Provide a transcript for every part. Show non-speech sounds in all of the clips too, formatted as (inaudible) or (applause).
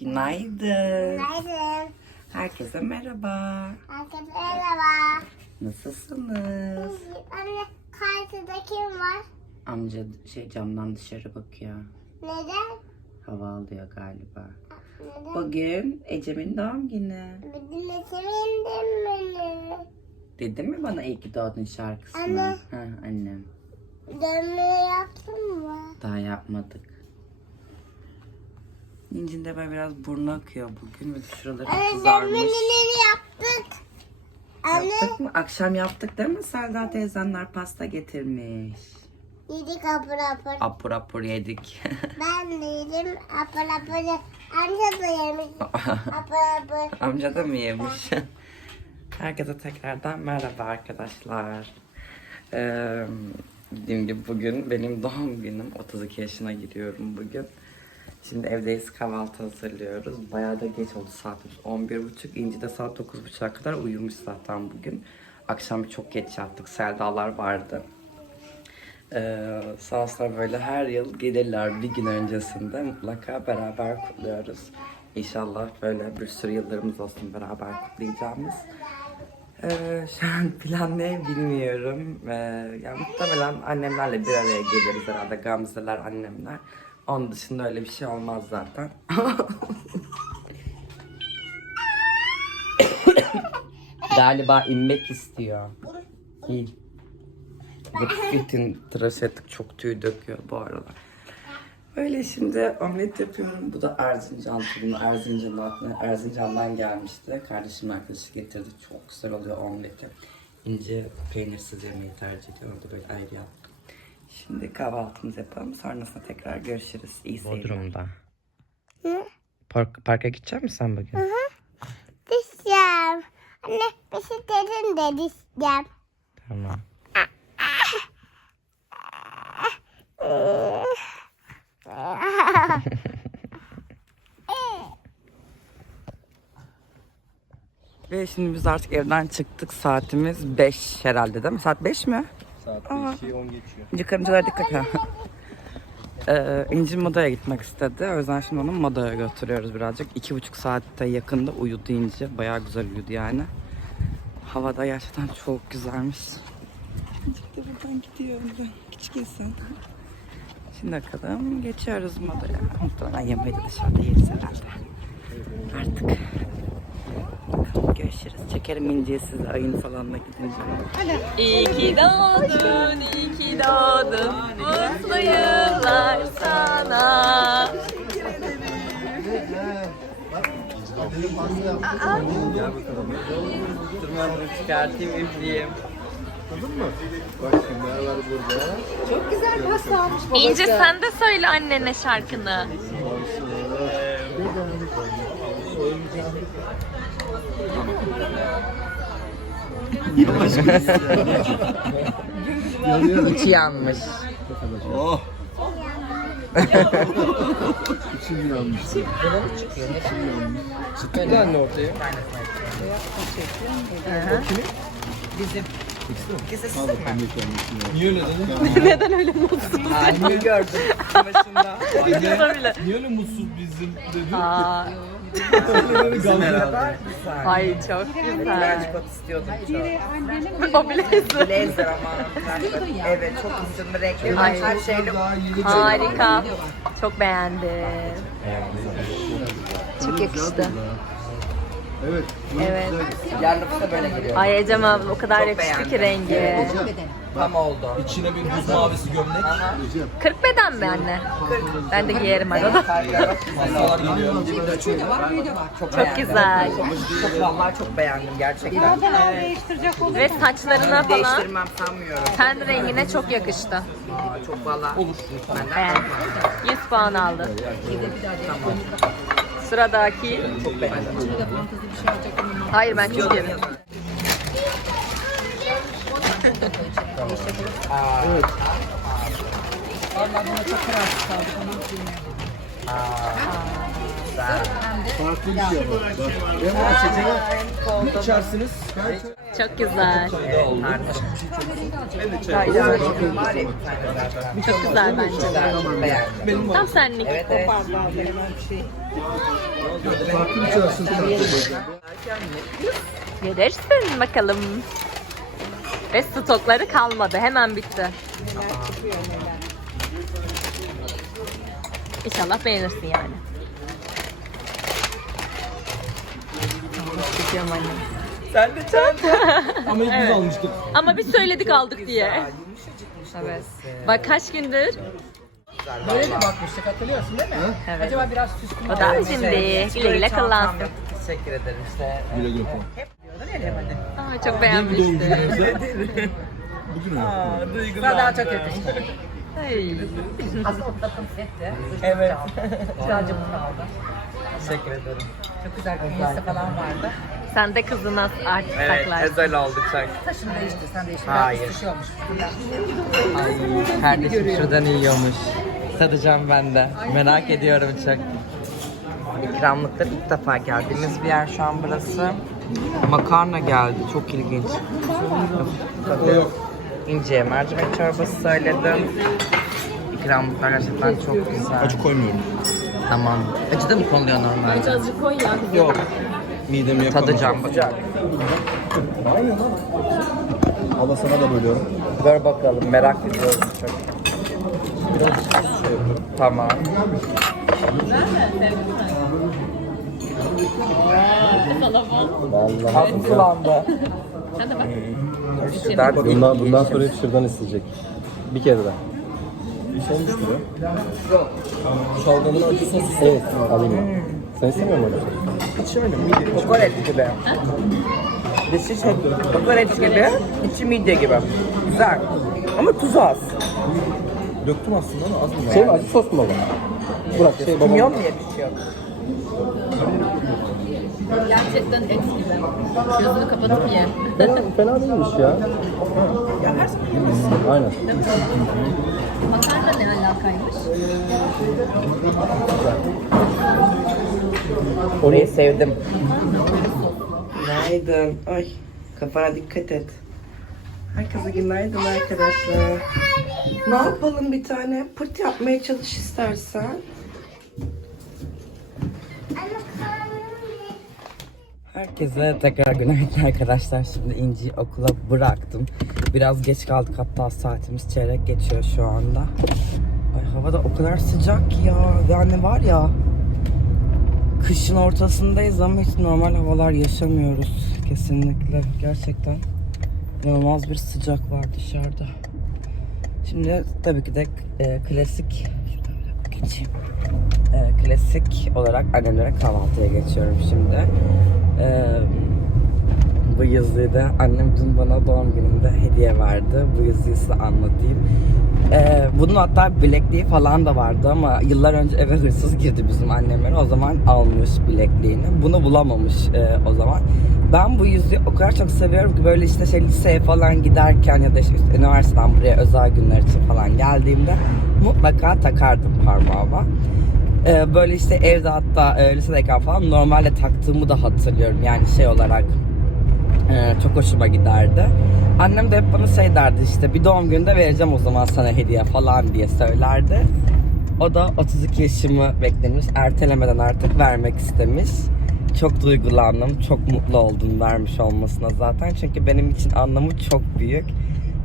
Günaydın. Günaydın. Herkese merhaba. Herkese merhaba. Nasılsınız? Anne karşıda kim var? Amca şey camdan dışarı bakıyor. Neden? Hava alıyor galiba. Neden? Bugün Ecem'in doğum günü. Bizim de sevindim beni. Dedin mi bana iyi ki doğdun şarkısını? Anne. Ha, annem. Dönme yaptın mı? Daha yapmadık. İncin de böyle biraz burnu akıyor bugün ve şuraları Anne kızarmış. dönmeleri yaptık. Anne Yaptık mı? Akşam yaptık değil mi? Selda teyzenler pasta getirmiş. yedik apır apır. Apur apur yedik. (laughs) Ben de yedim apır apır. Anne da yemiş apır apır. (laughs) Amca da mı yemiş? (laughs) Herkese tekrardan merhaba arkadaşlar. Ee, dediğim gibi bugün benim doğum günüm. 32 yaşına giriyorum bugün. Şimdi evdeyiz kahvaltı hazırlıyoruz. Bayağı da geç oldu saatimiz 11.30. İnci de saat 9.30'a kadar uyumuş zaten bugün. Akşam çok geç yattık. Seldalar vardı. Ee, sağ olsunlar böyle her yıl gelirler bir gün öncesinde mutlaka beraber kutluyoruz. İnşallah böyle bir sürü yıllarımız olsun beraber kutlayacağımız. Ee, şu an (laughs) plan ne bilmiyorum. Ee, yani muhtemelen annemlerle bir araya geliriz herhalde. Gamzeler, annemler. Onun dışında öyle bir şey olmaz zaten. Galiba inmek istiyor. İyi. Bütün tıraş ettik çok tüy döküyor bu aralar. Öyle şimdi omlet yapıyorum. Bu da Erzincan turunu. Erzincan'dan, Erzincan'dan gelmişti. Kardeşim arkadaşı getirdi. Çok güzel oluyor omleti. İnce peynirsiz yemeği tercih ediyor. Onu da böyle ayrı yaptım. Şimdi kahvaltımızı yapalım. Sonrasında tekrar görüşürüz. İyi seyirler. Bodrum'da. Park, parka gidecek misin sen bugün? Dişeceğim. Anne bisikletin de dişeceğim. Tamam. (laughs) Ve şimdi biz artık evden çıktık. Saatimiz 5 herhalde değil mi? Saat 5 mi? Saat 5'i 10 geçiyor. Yukarıcılara dikkat ha. (laughs) Ee, İnci modaya gitmek istedi. O yüzden şimdi onu modaya götürüyoruz birazcık. İki buçuk saatte yakında uyudu İnci. Bayağı güzel uyudu yani. Havada gerçekten çok güzelmiş. İncik de buradan gidiyor buradan. Küçük insan. Şimdi bakalım geçiyoruz modaya. Muhtemelen yemeği de dışarıda yeriz herhalde. Artık. Bakalım. Çekerim İnci'ye size ayın falanla gidince. İyi ki doğdun, iyi ki doğdun. Mutlu yıllar sana. Dur ben bunu çıkartayım üfleyeyim. İnce sen de söyle annene şarkını. İçi yanmış. Oh! İçim yanmıştı. Çıktı da anne ortaya. Yeter Niye öyle dedin? Halini (laughs) gördüm (laughs) başında. Öyle. Niye öyle mutsuz bizim dedi? Bizim herhalde. ay çok güzel. Birazcık ot istiyordum çok. (laughs) O bile Blazer ama. Evet çok ısınma renkli. Ay. Her şeyle Harika. Çok beğendim. Çok yakıştı. Evet. Evet. yarlıkta böyle geliyor. Ay Ecem abla o kadar Çok yakıştı ki rengi. Tam oldu. İçine bir buz mavisi gömlek. 40 beden mi anne? Ben de giyerim arada. Karga bak güzel oldu. Masalar geliyor. Çok, Çok beğendim. güzel. Çok vallahi çok beğendim gerçekten. Ve saçlarına falan Değiştirmem sanmıyorum. ten rengine çok yakıştı. Aa, çok vallahi. Olur. Benden Beğendim. 100 puan aldı. Sıradaki. çok beğendim. Hayır ben küçük yerim. Bir içersiniz. Çok güzel. Çok güzel bence. Tam senlik. Farklı çarşı Gelirsin bakalım. Ve stokları kalmadı. Hemen bitti. İnşallah beğenirsin yani. Çekiyorum anne. Sen de çok. (laughs) Ama ilk biz almıştık. Ama biz söyledik aldık diye. Evet. Bak kaç gündür. Böyle de bakmıştık hatırlıyorsun değil mi? Evet. Acaba biraz süslü mü? O da şimdi güle güle kullansın. Teşekkür ederim işte. Güle güle falan. Aa, çok beğenmiştim. (laughs) Bugün öyle. Sana daha çok yakıştı. Ay. Aslında o takım setti. Evet. Sadece bunu aldı. Teşekkür ederim. Çok güzel künyesi falan vardı. Sen de kızına artık Evet, saklarsın. özel oldu çok. Taşını değiştir, sen değiştir. Hayır. Üstü olmuş. Ay, kardeşim şuradan yiyormuş. Tadacağım ben de. Merak ediyorum çok. İkramlıklar ilk defa geldiğimiz bir yer şu an burası. Makarna geldi, çok ilginç. İnce mercimek çorbası söyledim. İkramlıklar gerçekten çok güzel. Acı koymuyorum. Tamam. Acı da mı konuluyor normalde? Azıcık koy ya. Yok. Midemi yapamam. Tadacağım. Bacak. Aynen lan. Allah sana da bölüyorum. Ver bakalım, merak ediyorum çok. Biraz şey yapıyorum. Tamam. Vallahi. Ağzım sulandı. Şuradan Bundan, bundan sonra hep şuradan isteyecek. Bir kere daha. Bir şey olmuştur ya. Şalgamın acı sosu. Evet, alayım ben. Sen istemiyor musun? Hiç öyle mide. kokoreç gibi. Dışı şey, kokoreç gibi, içi midye gibi. Güzel. Ama tuz az. Döktüm aslında ama az mı? Şey mi, acı sos mu baba? Bırak şey babam. Kimyon mu yakışıyor? Gerçekten et gibi. Gözünü kapatıp ye. Fena, fena değilmiş ya. Ya her zaman Aynen. Makarna ne alakaymış? Orayı sevdim. Günaydın. Ay kafana dikkat et. Herkese günaydın arkadaşlar. Ne yapalım bir tane? Pırt yapmaya çalış istersen. Herkese tekrar günaydın arkadaşlar. Şimdi İnci'yi okula bıraktım. Biraz geç kaldık hatta saatimiz çeyrek geçiyor şu anda. Ay hava da o kadar sıcak ya. Yani var ya kışın ortasındayız ama hiç normal havalar yaşamıyoruz. Kesinlikle gerçekten inanılmaz bir sıcak var dışarıda. Şimdi tabii ki de e, klasik geçeyim. E, klasik olarak annemlere kahvaltıya geçiyorum şimdi. E, bu yazıyı da annem dün bana doğum günümde hediye verdi. Bu yazıyı size anlatayım. Ee, bunun hatta bilekliği falan da vardı ama yıllar önce eve hırsız girdi bizim annemlere. O zaman almış bilekliğini. Bunu bulamamış e, o zaman. Ben bu yüzüğü o kadar çok seviyorum ki böyle işte şey liseye falan giderken ya da işte üniversiteden buraya özel günler için falan geldiğimde mutlaka takardım parmağıma. Ee, böyle işte evde hatta e, lisedeyken falan normalde taktığımı da hatırlıyorum. Yani şey olarak ee, çok hoşuma giderdi. Annem de hep bana şey derdi işte bir doğum gününde vereceğim o zaman sana hediye falan diye söylerdi. O da 32 yaşımı beklemiş, ertelemeden artık vermek istemiş. Çok duygulandım, çok mutlu oldum vermiş olmasına zaten. Çünkü benim için anlamı çok büyük.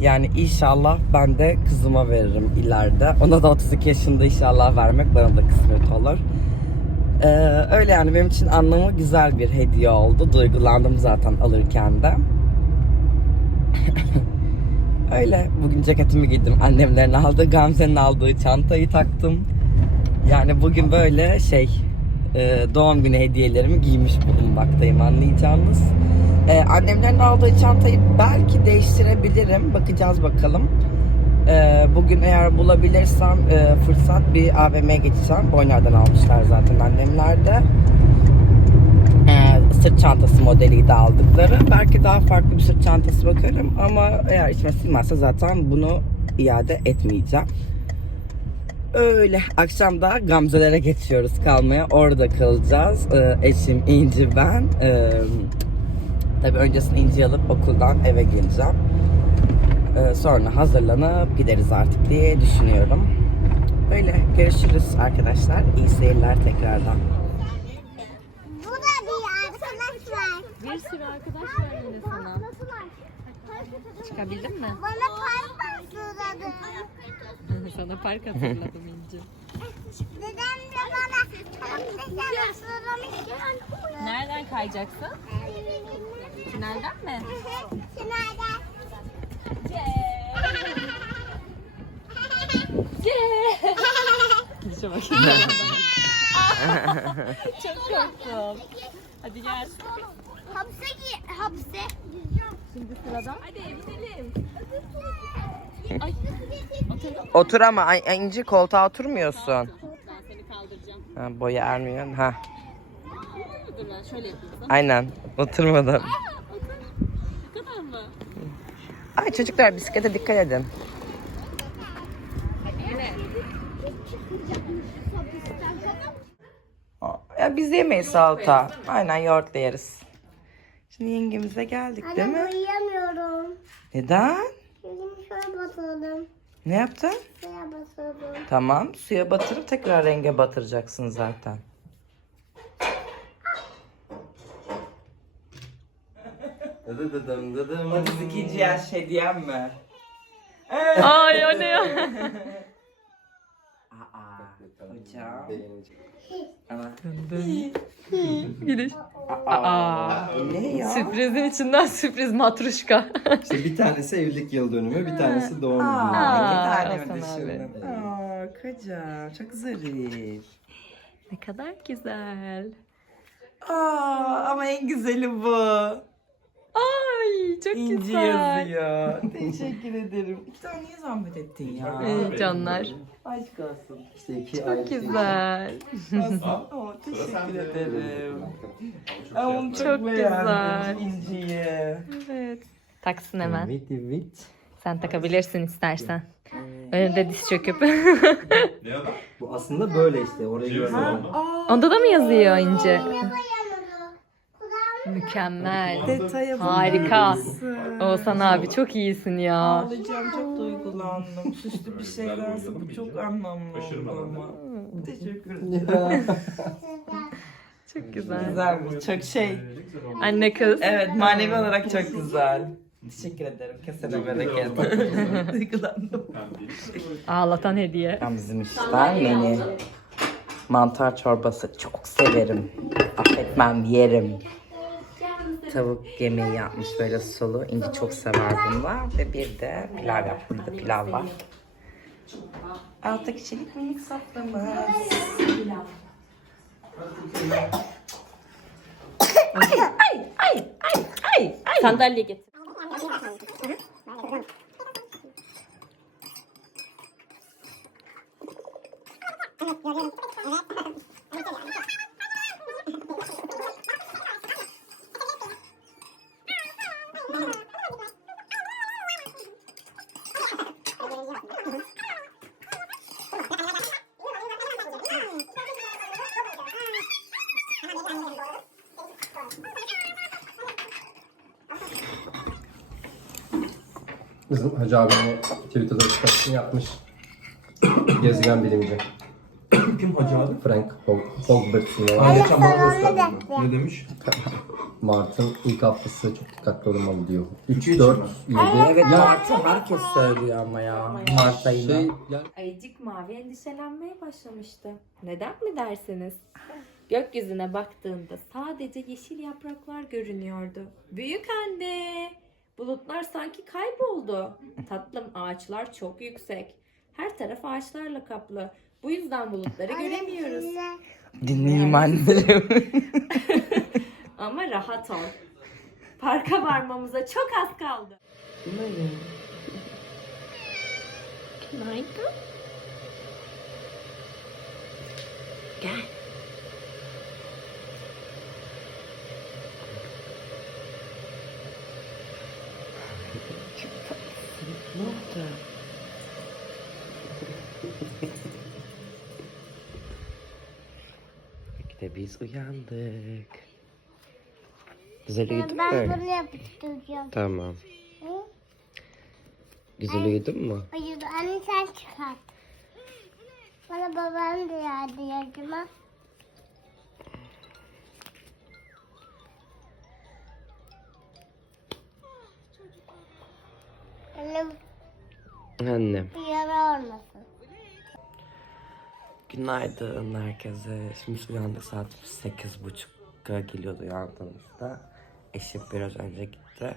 Yani inşallah ben de kızıma veririm ileride. Ona da 32 yaşında inşallah vermek bana da kısmet olur. Ee, öyle yani benim için anlamı güzel bir hediye oldu. Duygulandım zaten alırken de. (laughs) öyle bugün ceketimi giydim. Annemlerin aldığı, Gamze'nin aldığı çantayı taktım. Yani bugün böyle şey e, doğum günü hediyelerimi giymiş bulunmaktayım anlayacağınız. Ee, annemlerin aldığı çantayı belki değiştirebilirim. Bakacağız bakalım. Ee, bugün eğer bulabilirsem e, fırsat bir AVM'ye geçeceğim. Boynar'dan almışlar zaten annemler de. Ee, sırt çantası modeliydi aldıkları. Belki daha farklı bir sırt çantası bakarım ama eğer içime sinmezse zaten bunu iade etmeyeceğim. Öyle. Akşam da Gamze'lere geçiyoruz kalmaya. Orada kalacağız. Ee, eşim İnci ben. Ee, Tabii öncesinde İnci alıp okuldan eve geleceğim. Ee, sonra hazırlanıp gideriz artık diye düşünüyorum. Öyle görüşürüz arkadaşlar. İyi seyirler tekrardan. Bu da bir arkadaş var. Bir sürü arkadaş var yine sana. Çıkabildin mi? Bana park bastırdı. (laughs) sana park hatırladım İnci. Dedem de bana park bastırmıştı. Nereden kayacaksın? Tünelden mi? Tünelden. Gidişe bak. (laughs) Çok korktum. Hadi gel. Hapse gi hapse. Şimdi sıradan. Hadi binelim. Ay. Otur. Otur ama Ay- İnci koltuğa oturmuyorsun. Ben seni kaldıracağım. Ha, boyu ermiyor. Ha, Dur ben şöyle yapayım. sana. aynen. Oturmadan. Bu kadar mı? Ay çocuklar bisiklete dikkat edin. Ya biz yemeyiz salata. Aynen yoğurtla yeriz. Şimdi yengemize geldik değil mi? Uyuyamıyorum. Neden? Elim şöyle batırdım. Ne yaptın? Suya batırdım. Tamam suya batırıp tekrar renge batıracaksın zaten. Otuz ikinci yaş hediyem mi? Ay o ne ya? (laughs) Aa, hocam. Ana. Gidiş. Aa. Ne ya? Sürprizin içinden sürpriz matruşka. İşte bir tanesi evlilik yıl dönümü, bir tanesi doğum günü. Aa, iki tane mi? Aa, kocam çok zarif. ne kadar güzel. Aa, ama en güzeli bu. Ay çok İnci güzel. yazıyor. (laughs) Teşekkür ederim. İki tane niye zahmet ettin ya? Ey canlar. Aşk olsun. İşte iki Çok şey. güzel. Aa, teşekkür ederim. (laughs) Ay, onu çok, Çok beğendim güzel. İnci'yi. Evet. Taksın hemen. Evet, evet. Sen takabilirsin istersen. Önünde diz çöküp. Bu aslında böyle işte, oraya göre. Onda da mı yazıyor İnce? Mükemmel. Detaya Harika. Oğuzhan abi çok iyisin ya. Ağlayacağım çok duygulandım. Süslü bir şeylerse bu çok anlamlı oldu ama. Teşekkür ederim. (laughs) Çok güzel. Güzelmiş. Çok şey. Anne kız. Evet manevi olarak çok güzel. Teşekkür ederim. Kesene bereket. (laughs) Duygulandım. Ağlatan hediye. Bizim işler menü. Mantar çorbası çok severim. Affetmem yerim. Tavuk yemeği yapmış böyle sulu. İnci çok sever bunlar. Ve bir de pilav yapmış. Burada pilav var. Altı kişilik minik soframız. Sandalye getir. Bizim Hacı abinin Twitter'da açıklamasını yapmış. Gezegen bilimci. Kim hacı abi? Frank Hog- Hogwarts'ın gösterdi. da. Ne demiş? (laughs) Mart'ın ilk haftası çok dikkatli olmalı diyor. 3, İki 4, için 7. Evet Mart'ı herkes söylüyor ama ya. Mart ayında. Şey, yani Ayıcık mavi endişelenmeye başlamıştı. Neden mi dersiniz? Gökyüzüne baktığında sadece yeşil yapraklar görünüyordu. Büyük anne! Bulutlar sanki kayboldu. Tatlım ağaçlar çok yüksek. Her taraf ağaçlarla kaplı. Bu yüzden bulutları göremiyoruz. Dinleyeyim annem. (laughs) Ama rahat ol. Parka varmamıza çok az kaldı. Günaydın. Gel. ne oldu? Belki de biz uyandık. Güzel uyudun Ben mu? bunu yapıştıracağım. Tamam. Hı? Güzel uyudun mu? Hayır anne sen çıkart. Bana babam da yardı yardıma. Annem Annem. bir yara olmasın. Günaydın herkese. Şimdi uyandık saat 8.30'a geliyordu uyandığımızda. Eşim biraz önce gitti.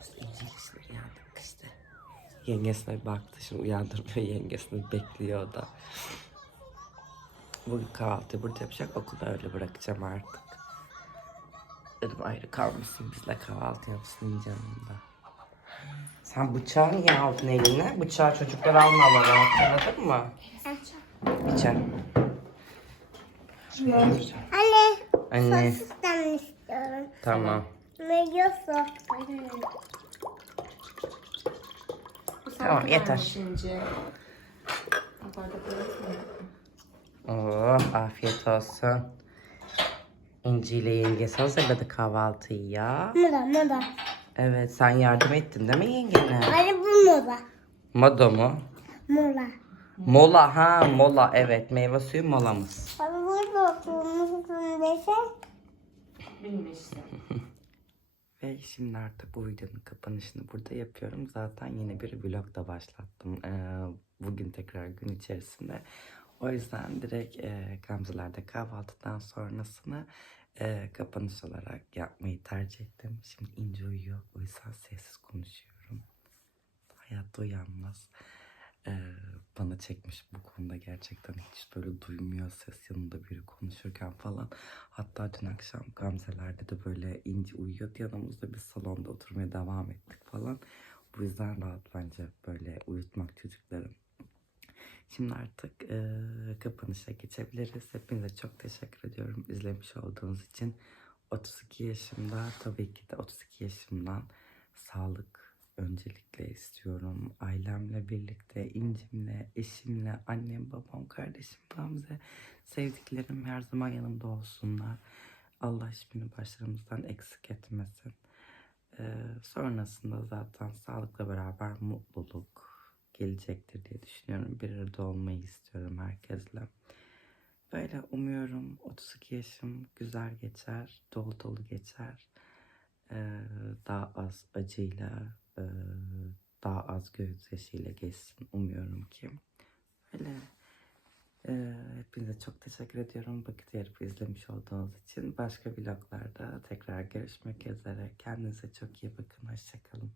Biz İngilizce uyandık işte. Yengesine baktı şimdi uyandırmıyor yengesini bekliyor da. Bugün kahvaltı burada yapacak okula öyle bırakacağım artık. Dedim ayrı kalmasın bizle kahvaltı yapsın yanında. Sen bıçağı niye aldın eline? Bıçağı çocuklar almamalı hatırladın mı? Bıçak. Anne Anne. sosisten istiyorum. Tamam. Sos. Bu Tamam, yeter. Oh, afiyet olsun. İnci ile yengesi hazırladı kahvaltıyı ya. Moda moda. Evet, sen yardım ettin değil mi yengene? Anne bu moda. Moda mu? Mola. Mola ha, mola evet. Meyve suyu molamız. Abi burada oturmuşsun desek. Benim işte. Ve şimdi artık bu videonun kapanışını burada yapıyorum. Zaten yine bir vlog da başlattım. Ee, bugün tekrar gün içerisinde. O yüzden direkt e, Gamze'lerde kahvaltıdan sonrasını e, kapanış olarak yapmayı tercih ettim. Şimdi İnce uyuyor. O yüzden sessiz konuşuyorum. Hayatta uyanmaz. Ee, bana çekmiş bu konuda gerçekten hiç böyle duymuyor ses yanında biri konuşurken falan. Hatta dün akşam Gamze'lerde de böyle ince uyuyordu yanımızda biz salonda oturmaya devam ettik falan. Bu yüzden rahat bence böyle uyutmak çocukların. Şimdi artık eee, kapanışa geçebiliriz. Hepinize çok teşekkür ediyorum izlemiş olduğunuz için. 32 yaşımda tabii ki de 32 yaşımdan sağlık öncelikle istiyorum. Ailemle birlikte, incimle, eşimle, annem, babam, kardeşim, Gamze, sevdiklerim her zaman yanımda olsunlar. Allah hiçbirini başlarımızdan eksik etmesin. Ee, sonrasında zaten sağlıkla beraber mutluluk gelecektir diye düşünüyorum. Bir arada olmayı istiyorum herkesle. Böyle umuyorum 32 yaşım güzel geçer, dolu dolu geçer. Ee, daha az acıyla, e, daha az gözyaşıyla geçsin umuyorum ki. Öyle. Ee, hepinize çok teşekkür ediyorum. Vakit ayırıp izlemiş olduğunuz için. Başka vloglarda tekrar görüşmek üzere. Kendinize çok iyi bakın. Hoşçakalın.